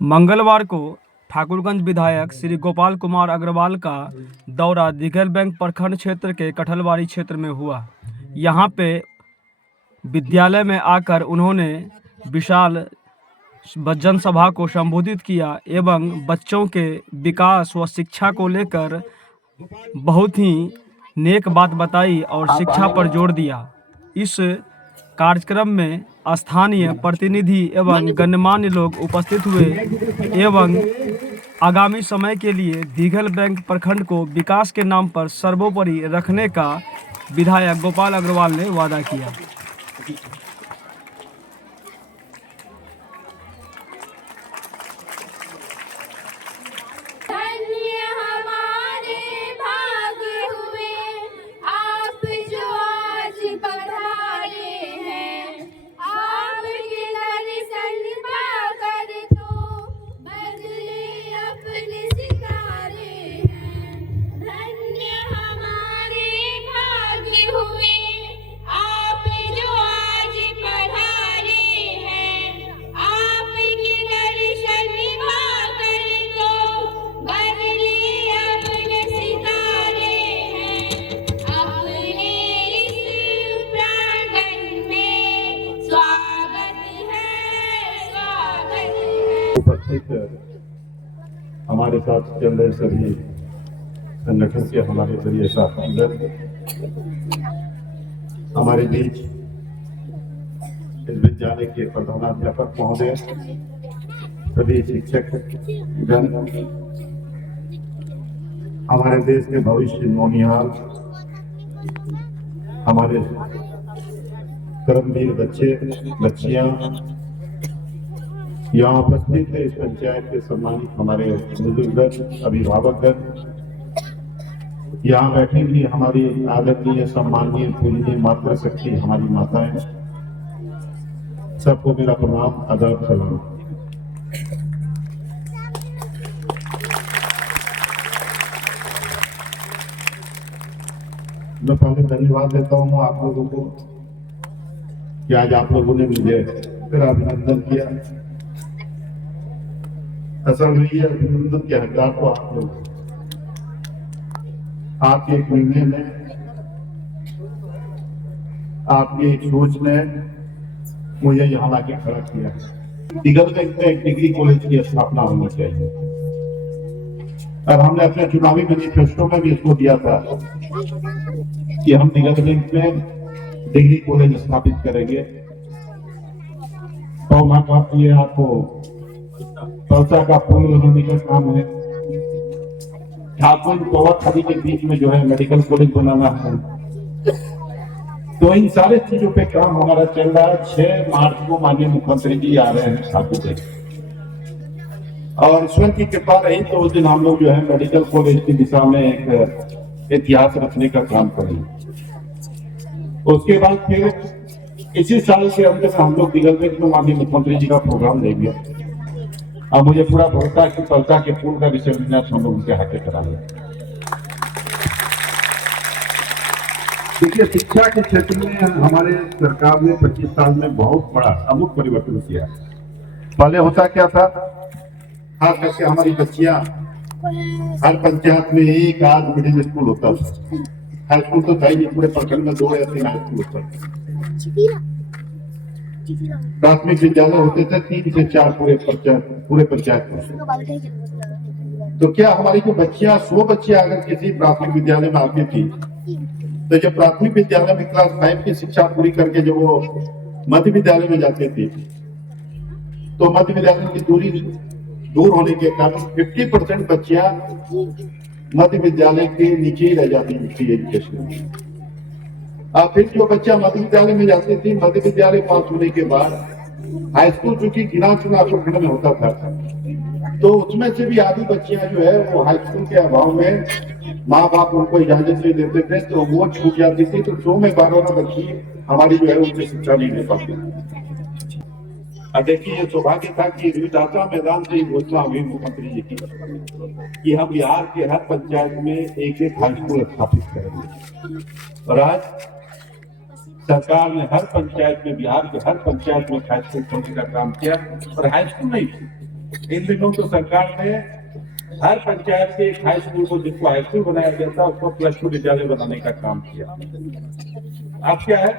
मंगलवार को ठाकुरगंज विधायक श्री गोपाल कुमार अग्रवाल का दौरा दिघल बैंक प्रखंड क्षेत्र के कठलवाड़ी क्षेत्र में हुआ। यहाँ पे विद्यालय में आकर उन्होंने विशाल जनसभा को संबोधित किया एवं बच्चों के विकास व शिक्षा को लेकर बहुत ही नेक बात बताई और शिक्षा पर जोर दिया। इस कार्यक्रम में स्थानीय प्रतिनिधि एवं गणमान्य लोग उपस्थित हुए एवं आगामी समय के लिए दिघल बैंक प्रखंड को विकास के नाम पर सर्वोपरि रखने का विधायक गोपाल अग्रवाल ने वादा किया। उपस्थित हमारे साथ चल रहे सभी संगठन के हमारे वरीय साथीगण, हमारे बीच इस विद्यालय के प्रधानाध्यापक महोदय, सभी शिक्षक गण, हमारे देश के भविष्य नौनिहाल, हमारे कर्मवीर बच्चे बच्चियां, यहाँ उपस्थित है इस पंचायत के सम्मानित हमारे बुजुर्ग अभिभावकगण, यहाँ बैठी हुई हमारी आदरणीय सम्मानीय पूजनीय मातृशक्ति हमारी माताएं, सबको मेरा प्रणाम आदाब सलाम। मैं पहले धन्यवाद देता हूँ आप लोगों को कि आज आप लोगों ने मुझे फिर अभिनंदन किया। असल में ये अभिनंदन के हकदार को आप लोग, आपके एक निर्णय ने, आपकी एक सोच ने मुझे यहाँ लाके खड़ा किया। दिघल बैंक में एक डिग्री कॉलेज की स्थापना होनी चाहिए और हमने अपने चुनावी मैनिफेस्टो में भी इसको दिया था कि हम दिघल बैंक में डिग्री कॉलेज स्थापित करेंगे। और वहां का ये आपको कलसा का पुल लगाने का काम है, ठाकुर पवा खाली के बीच में जो है मेडिकल कॉलेज बनाना है। तो इन सारे चीजों पे काम हमारा चल रहा है। 6 मार्च को माननीय मुख्यमंत्री जी आ रहे हैं ठाकुर से, और ईश्वर की कृपा रही तो उस दिन हम लोग जो है मेडिकल कॉलेज की दिशा में एक इतिहास रचने का काम करेंगे। उसके बाद फिर इसी साल के अंत में हम लोग दिघल बैंक में माननीय मुख्यमंत्री जी का प्रोग्राम देंगे। अब मुझे पूरा भरोसा है कि कलसा के पुल का विषय हम लोग उनके हाथे कराएंगे। देखिए, शिक्षा के क्षेत्र में हमारे सरकार ने 25 साल में बहुत बड़ा अमूल परिवर्तन किया। पहले होता क्या था, खास करके हमारी बच्चियां, हर पंचायत में एक आध मिडिल स्कूल होता था। हाई स्कूल तो था ही नहीं, पूरे प्रखंड में 2 या 3 हाई स्कूल होता था। प्राथमिक विद्यालय होते थे 3 से 4 पूरे पंचायत में। तो क्या हमारी जो बच्चियां 100 बच्चियां अगर किसी प्राथमिक विद्यालय में आती थी, तो जब प्राथमिक विद्यालय में क्लास 5 की शिक्षा पूरी करके जब वो मध्य विद्यालय में जाते थे, तो मध्य विद्यालय की दूरी दूर होने के कारण 50% बच्चियां मध्य विद्यालय के नीचे ही रह जाती थी एजुकेशन में। फिर जो बच्चा मध्य विद्यालय में जाते थे, मध्य विद्यालय पास होने के बाद हाई स्कूल चूंकि गिना चुना प्रखंड में होता था, तो उसमें से भी आधी बच्चियां जो है वो हाई स्कूल के अभाव में माँ बाप उनको इजाजत नहीं देते थे, तो वो छूट जाती थी। तो 100 में 12 बच्ची हमारी जो है उनसे शिक्षा नहीं ले पाती। देखिए, ये सौभाग्य था कि विधाता मैदान से घोषणा हुई मुख्यमंत्री जी की कि हम बिहार के हर पंचायत में एक हाई स्कूल स्थापित करेंगे। और आज सरकार ने हर पंचायत में, बिहार के हर पंचायत में हाई स्कूल खोलने का काम किया। और हाई स्कूल नहीं, इन दिनों तो सरकार ने हर पंचायत के एक हाई स्कूल को, जिसको हाई स्कूल बनाया गया था, उसको +2 विद्यालय बनाने का काम किया। अब क्या है,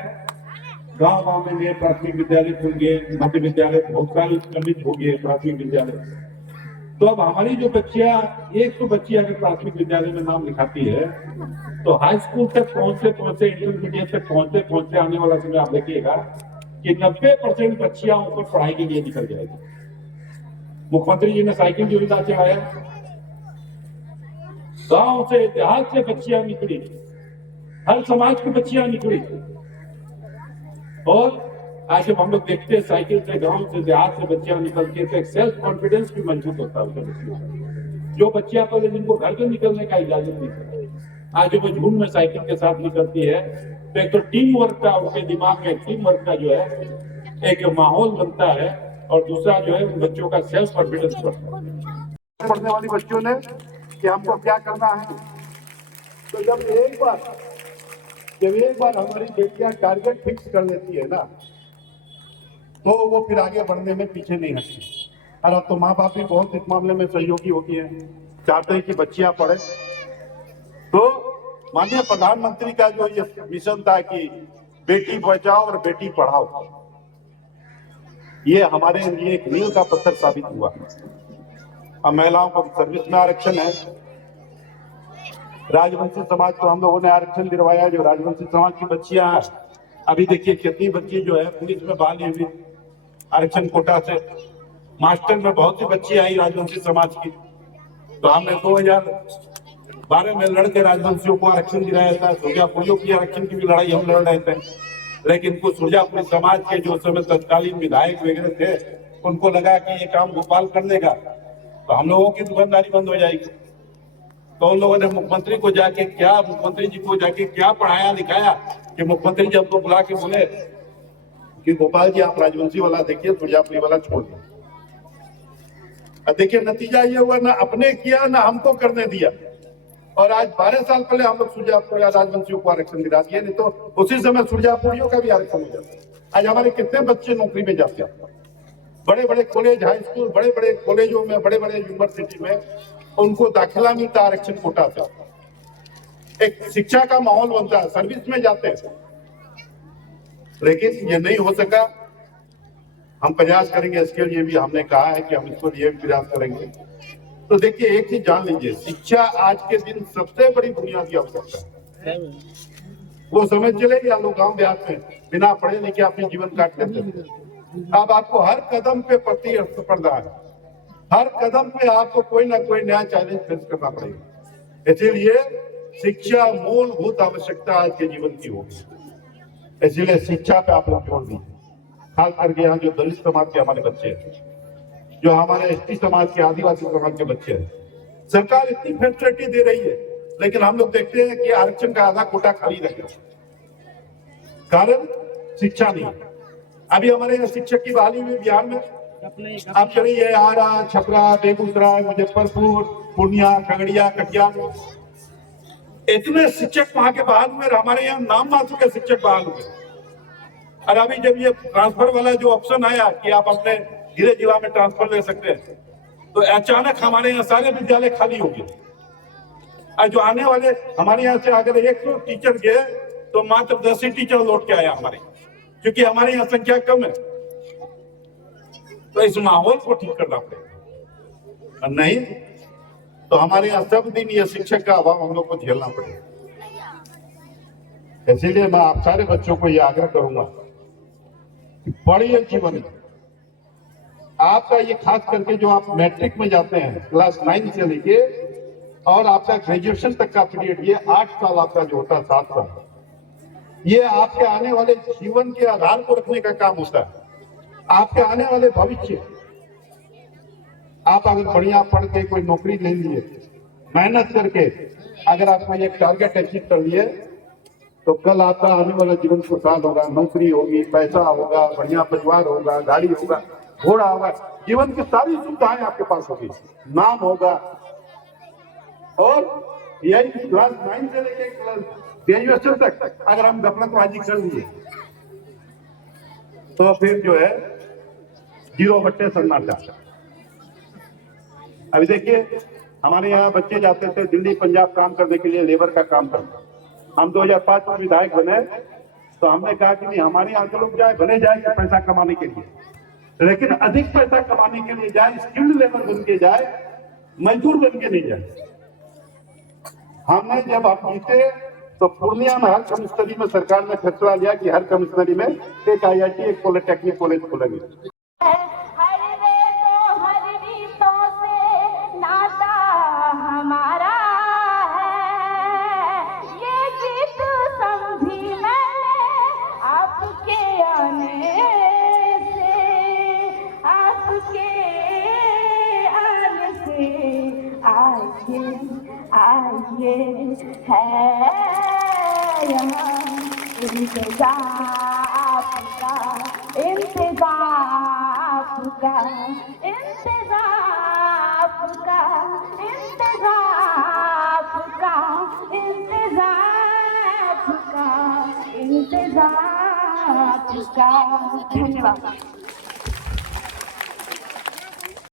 गांव गांव में नए प्राथमिक विद्यालय खुल गए, मध्य विद्यालय बहुत सारे उत्क्रमित हो गए प्राथमिक विद्यालय। तो अब हमारी जो बच्चियां, 100 बच्ची अगर प्राथमिक विद्यालय में नाम लिखाती है, तो हाई स्कूल तक पहुंचते इंटरमीडिएट तक पहुंचते आने वाला समय आप देखिएगा कि 90% बच्चियां ऊपर पढ़ाई के लिए निकल जाएगी। मुख्यमंत्री जी ने साइकिल योजना चलाया, गांव से, देहात से बच्चियां निकली, हर समाज की बच्चियां निकली। और आज जब हम लोग देखते हैं साइकिल से, गांव से, देहात से बच्चियां निकलती है, तो एक सेल्फ कॉन्फिडेंस भी मजबूत होता है। जो बच्चियां पहले जिनको घर से निकलने का इजाजत नहीं थी, आज जब वो झुंड में साइकिल के साथ निकलती है, तो एक तो टीम वर्क का, उनके दिमाग में टीम वर्क का जो है एक माहौल बनता है, और दूसरा जो है बच्चों का सेल्फ कॉन्फिडेंस बढ़ता है। पढ़ने वाली बच्चों ने कि हमको क्या करना है, तो जब एक बार हमारी बेटियां टारगेट फिक्स कर लेती है ना, तो वो फिर आगे बढ़ने में पीछे नहीं हटती। और अब तो माँ बाप भी बहुत इस मामले में सहयोगी होती है, चाहते हैं कि बच्चियां पढ़े। तो माननीय प्रधानमंत्री का जो ये मिशन था कि बेटी बचाओ और बेटी पढ़ाओ, ये हमारे लिए एक मील का पत्थर साबित हुआ। अब महिलाओं को सर्विस में आरक्षण है, राजवंशी समाज को हम लोगों ने आरक्षण दिलवाया। जो राजवंशी समाज की बच्चियां हैं, अभी देखिए कितनी बच्ची जो है पुलिस में बहाली हुई आरक्षण कोटा से, मास्टर में बहुत सी बच्चियां आई राजवंशी समाज की। तो हमने 2012 में लड़के राजवंशियों को आरक्षण दिलाया था। सुरजापुरियों की आरक्षण की भी लड़ाई हम लड़ रहे थे, लेकिन कुछ सुरजापुरी समाज के जो समय तत्कालीन विधायक वगैरह थे, उनको लगा कि ये काम गोपाल कर लेगा तो हम लोगों की दुकानदारी बंद हो जाएगी। तो उन लोगों ने मुख्यमंत्री जी को जाके क्या पढ़ाया लिखाया कि मुख्यमंत्री जी हमको बुला के बोले कि गोपाल जी आप राजवंशी वाला देखिए, सुरजापुरी वाला छोड़ दिया। अब देखिए नतीजा ये हुआ, ना अपने किया ना हमको करने दिया। और आज 12 साल पहले हम लोग सुरजापुरी राजवंशियों को आरक्षण दिला दिए, नहीं तो उसी समय सुरजापुरियों का भी आरक्षण हो जाता। आज हमारे कितने बच्चे नौकरी में जाते हैं, बड़े बड़े कॉलेज, हाई स्कूल, बड़े बड़े कॉलेजों में, बड़े बड़े यूनिवर्सिटी में उनको दाखिला मिलता आरक्षण कोटा से। एक शिक्षा का माहौल बनता है, सर्विस में जाते हैं। लेकिन ये नहीं हो सका। हम प्रयास करेंगे इसके लिए भी, हमने कहा है कि हम इसको लिए प्रयास करेंगे। तो देखिए एक चीज जान लीजिए, शिक्षा आज के दिन सबसे बड़ी बुनियादी आवश्यकता है। वो समझ चले गया, लोग गांव देहात में बिना पढ़े लिखे अपने जीवन काट लेते थे। अब आपको हर कदम पे प्रतिस्पर्धा है, हर कदम पे आपको कोई ना कोई नया चैलेंज फेस करना पड़ेगा। इसीलिए शिक्षा मूलभूत आवश्यकता आज के जीवन की होगी। इसीलिए शिक्षा पे आप लोग जोड़ दीजिए, खास करके यहाँ जो दलित समाज के हमारे बच्चे हैं, जो हमारे एसटी समाज के, आदिवासी समाज के बच्चे हैं। सरकार इतनी फैसिलिटी दे रही है, लेकिन हम लोग देखते हैं कि आरक्षण का आधा कोटा खाली रह गया, कारण शिक्षा नहीं। अभी हमारे यहाँ शिक्षक की बहाली हुई बिहार में, आप चलिए आरा, छपरा, बेगूसराय, मुजफ्फरपुर, पूर्णिया, खगड़िया, कटिहार, इतने शिक्षक वहां के बहाल हुए। हमारे यहाँ नाम मात्र के शिक्षक बहाल हुए। और अभी जब ये ट्रांसफर वाला जो ऑप्शन आया कि आप अपने जिले जिला में ट्रांसफर ले सकते हैं, तो अचानक हमारे यहाँ सारे विद्यालय खाली हो गए। और जो आने वाले हमारे यहाँ से अगर 100 टीचर गए तो मात्र 10 ही टीचर लौट के आया हमारे, क्योंकि हमारे यहाँ संख्या कम है। तो इस माहौल को ठीक करना पड़ेगा, और नहीं तो हमारे यहाँ सब दिन ये शिक्षक का अभाव हम लोग को झेलना पड़ेगा। इसीलिए मैं आप सारे बच्चों को ये आग्रह करूंगा कि पढ़िए जीवन में। आपका ये खास करके जो आप मैट्रिक में जाते हैं, क्लास 9 से लेके और आपका ग्रेजुएशन तक का पीरियड, ये 8 साल आपका जो होता है, 7 साल, ये आपके आने वाले जीवन के आधार को रखने का काम होता है। आपके आने वाले भविष्य, आप अगर बढ़िया पढ़ के कोई नौकरी ले लिए, मेहनत करके अगर आपको एक टारगेट अचीव कर लिए, तो कल आपका आने वाला जीवन खुशहाल होगा। नौकरी होगी, पैसा होगा, बढ़िया परिवार होगा, गाड़ी होगा, घोड़ा होगा, जीवन की सारी सुविधाएं आपके पास होगी, नाम होगा। और यही क्लास 9 से लेके क्लास ग्रेजुएशन तक अगर हम गफलतबाजी कर लिए तो फिर जो है 0 सन्नाटा। अभी देखिए हमारे यहाँ बच्चे जाते थे दिल्ली पंजाब काम करने के लिए, लेबर का काम करना। हम 2005 में विधायक बने तो हमने कहा कि नहीं, हमारे यहाँ के लोग जाए भले जाए कि पैसा कमाने के लिए, लेकिन अधिक पैसा कमाने के लिए जाए, स्किल्ड लेबर बन के जाए, मजदूर बन के नहीं जाए। हमने जब आप जीते तो पूर्णिया में हर कमिश्नरी में सरकार ने फैसला लिया कि हर कमिश्नरी में एक IIT, एक पॉलिटेक्निक कॉलेज खोलेंगे। हमारा है ये गीत समझी मैंने आपके आने से, आपके आने से आइए आइए है यहाँ इंतजार आपका, इंतजार आपका, इंतजार आपका, इंतजार आपका, इंतजार आपका, इंतजार आपका। धन्यवाद।